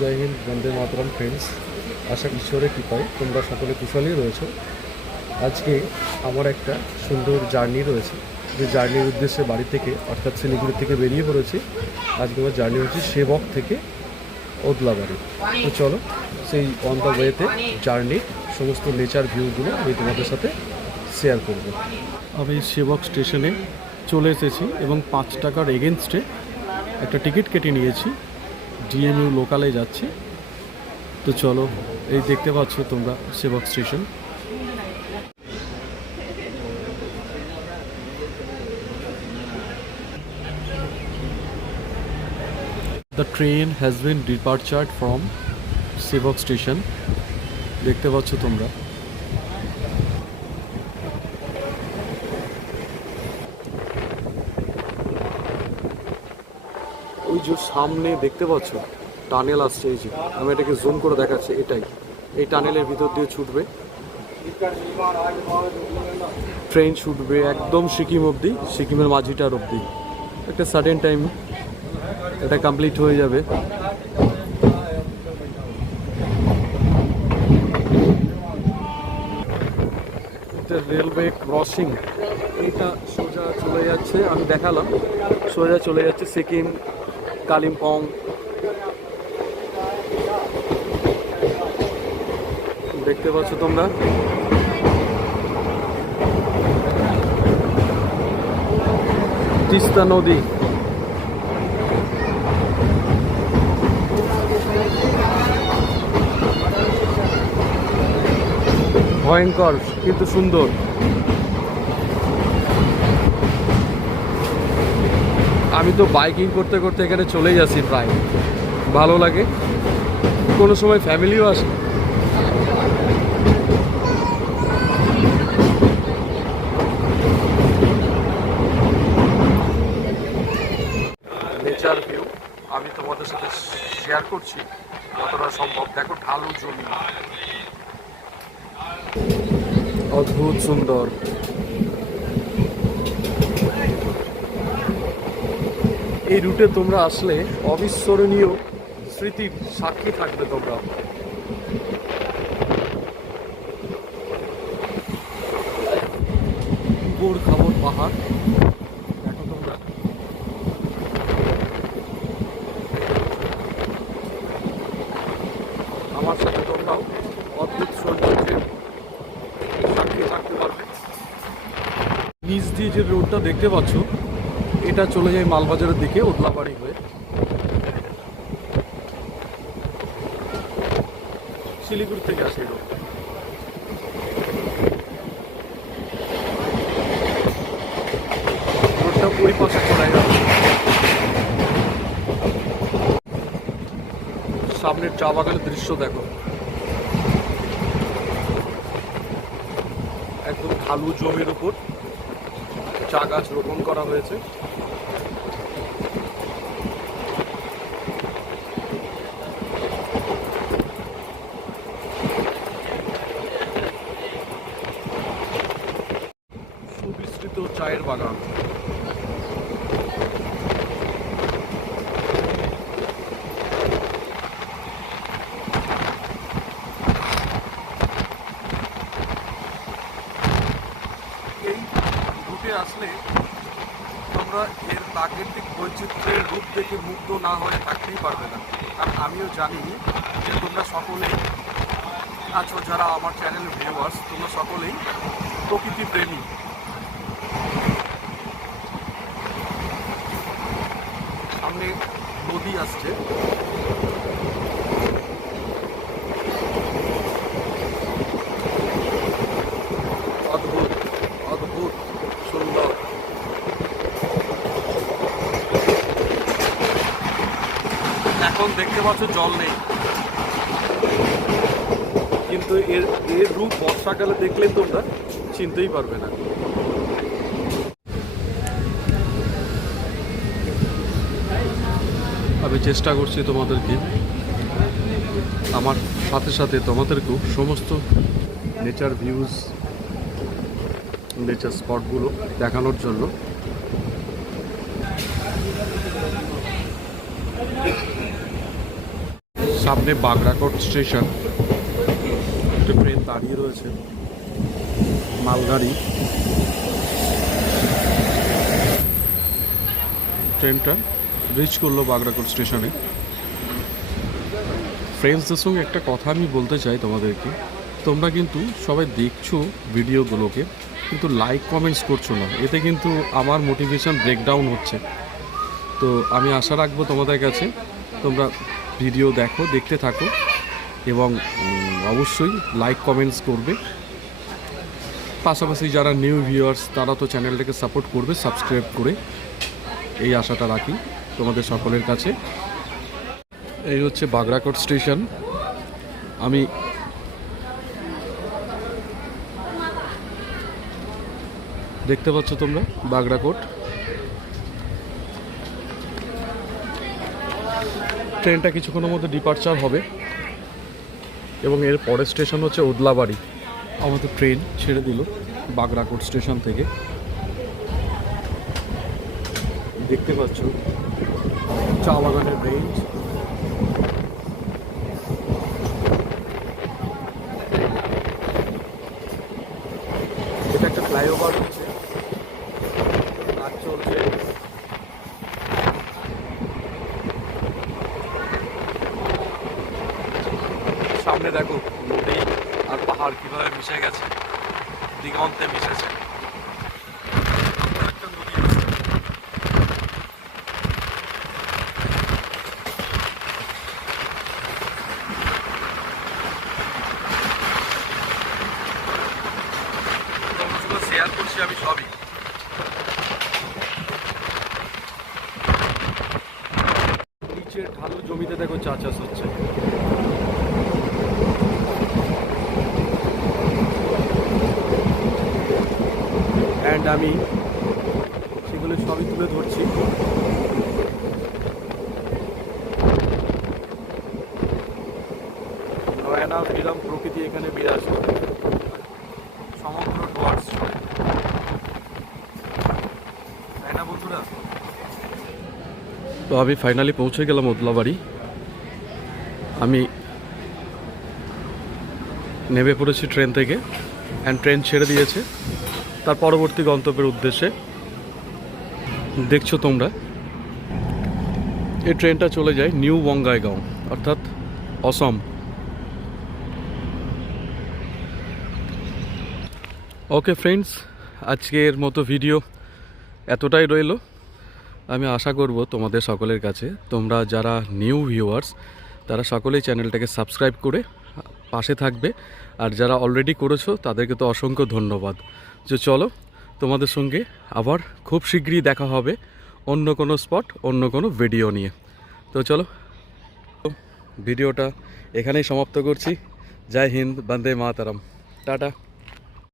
জয় হিন্দ, বন্দে মাতরম friends. আশা ঈশ্বরের কৃপায় তোমরা সকলে কুশলেই রয়েছো। আজকে আমার একটা সুন্দর জার্নি রয়েছে, যে জার্নির উদ্দেশ্যে বাড়ি থেকে অর্থাৎ শিলিগুড়ি থেকে বেরিয়ে পড়েছি। আজকে আমার জার্নি হচ্ছে সেবক থেকে ওদলাবাড়ি। তো চলো সেই অন দ্য ওয়েতে জার্নির সমস্ত নেচার ভিউগুলো আমি তোমাদের সাথে শেয়ার করব। আমি সেবক স্টেশনে চলে এসেছি এবং 5 টাকার এগেনস্টে একটা টিকিট কেটে নিয়েছি। ডিএমইউ লোকালে যাচ্ছি। তো চলো, এই দেখতে পাচ্ছ তোমরা সেবক station. The train has been departed from সেবক স্টেশন। দেখতে পাচ্ছ তোমরা। ওই যে সামনে দেখতে পাচ্ছ টানেল আসছে, এই যে আমি এটাকে জুম করে দেখাচ্ছি, এটাই এই টানেলের ভিতর দিয়ে ছুটবে ট্রেন, ছুটবে একদম সিকিম অবধি, সিকিমের মাঝিটার অবধি। একটা সার্টেন টাইম এটা কমপ্লিট হয়ে যাবে। এটা রেলওয়ে ক্রসিং, এইটা সোজা চলে যাচ্ছে, আমি দেখালাম সোজা চলে যাচ্ছে সিকিম, কালিম্পং। দেখতে পাচ্ছ তোমরা। তিস্তা নদী, ভয়ঙ্কর কিন্তু সুন্দর। আমি তো বাইকিং করতে করতে এখানে চলেই আসি প্রায়, ভালো লাগে। কোনো সময় ফ্যামিলিও আসে। নেচার ভিউ আমি তোমাদের সাথে শেয়ার করছি যতটা সম্ভব। দেখো ঢালু জমি, অদ্ভুত সুন্দর। এই রুটে তোমরা আসলে অবিস্মরণীয় স্মৃতির সাক্ষী থাকবে তোমরা। উবড় খাবড় পাহাড় দেখো তোমরা। আমার সাথে তোমরাও অদ্ভুত সৌন্দর্যের সাক্ষী থাকতে পারবে। নিচ দিয়ে যে রোডটা দেখতে পাচ্ছ, এটা চলে যায় মালবাজারের দিকে ওদলাবাড়ি হয়ে। শিলিগুড়ি থেকে আসে এই রোডটা। রোডটা ওই পাশে চলে যাচ্ছে। সামনের চা বাগানের দৃশ্য দেখো, একদম ঢালু জমির উপর চা গাছ রোপণ করা হয়েছে। সুবিস্তৃত চায়ের বাগান। এই রুটে আসলে তোমরা এর প্রাকৃতিক বৈচিত্র্যের রূপ দেখে মুগ্ধ না হয়ে থাকতেই পারবে না। আর আমিও জানি যে তোমরা সকলেই আছো, যারা আমার চ্যানেলের ভিউয়ার্স, তোমরা সকলেই প্রকৃতি প্রেমী। সামনে নদী আসছে, অদ্ভুত অদ্ভুত সুন্দর। এখন দেখতে পাচ্ছ জল নেই, কিন্তু এর এর রূপ বর্ষাকালে দেখলে তোমরা চিনতেই পারবে না। আমি চেষ্টা করছি তোমাদেরকে আমার সাথে সাথে তোমাদেরকেও সমস্ত নেচার ভিউজ, নেচার স্পটগুলো দেখানোর জন্য। সামনে বাগরাকোট স্টেশন, একটা ট্রেন দাঁড়িয়ে রয়েছে, মালগাড়ি। ট্রেনটা রিচ করলো বাগরাকোট স্টেশনে। ফ্রেন্ডসদের সঙ্গে একটা কথা আমি বলতে চাই তোমাদেরকে, তোমরা কিন্তু সবাই দেখছো ভিডিওগুলোকে, কিন্তু লাইক কমেন্টস করছো না, এতে কিন্তু আমার মোটিভেশন ব্রেকডাউন হচ্ছে। তো আমি আশা রাখবো তোমাদের কাছে, তোমরা ভিডিও দেখতে থাকো এবং অবশ্যই লাইক কমেন্টস করবে। পাশাপাশি যারা নিউ ভিউয়ার্স তারা তো চ্যানেলটাকে সাপোর্ট করবে সাবস্ক্রাইব করে, এই আশাটা রাখি তোমাদের সকলের কাছে। এই হচ্ছে বাগরাকোট স্টেশন। আমি দেখতে পাচ্ছ তোমরা বাগরাকোট। ট্রেনটা কিছুক্ষণের মধ্যে ডিপার্চার হবে এবং এর পরের স্টেশন হচ্ছে ওদলাবাড়ি। আমাদের ট্রেন ছেড়ে দিল বাগরাকোট স্টেশন থেকে। দেখতে পাচ্ছ চা বাগানের রেঞ্জ। এটা একটা ফ্লাইওভার হচ্ছে, কাজ চলছে। সামনে দেখো নদী আর পাহাড় কিভাবে মিশে গেছে, দিগন্তে মিশেছে। শেয়ার করছি আমি সবই। নিচের ঢালু জমিতে দেখো চা চাষ হচ্ছে। অ্যান্ড আমি সেগুলো সবই তুলে ধরছি। নয়না বিরাম প্রকৃতি এখানে বিরাজ করে সমগ্র ডুয়ার্স জুড়ে, তাই না বন্ধুরা? তো আমি ফাইনালি পৌঁছে গেলাম ওদলাবাড়ি। আমি নেমে পড়েছি ট্রেন থেকে, অ্যান্ড ট্রেন ছেড়ে দিয়েছে তার পরবর্তী গন্তব্যের উদ্দেশ্যে। দেখছো তোমরা এই ট্রেনটা চলে যায় নিউ বঙ্গাইগাঁও, অর্থাৎ অসম। ওকে ফ্রেন্ডস, আজকের মতো ভিডিও এতটাই রইল। আমি আশা করব তোমাদের সকলের কাছে, তোমরা যারা নিউ ভিউয়ার্স তারা সকলেই চ্যানেলটাকে সাবস্ক্রাইব করে পাশে থাকবে, আর যারা অলরেডি করেছো তাদেরকে তো অসংখ্য ধন্যবাদ। যে চলো তোমাদের সঙ্গে আবার খুব শীঘ্রই দেখা হবে অন্য কোনো স্পট, অন্য কোনো ভিডিও নিয়ে। তো চলো ভিডিওটা এখানেই সমাপ্ত করছি। জয় হিন্দ, বন্দে মাতরম, টাটা।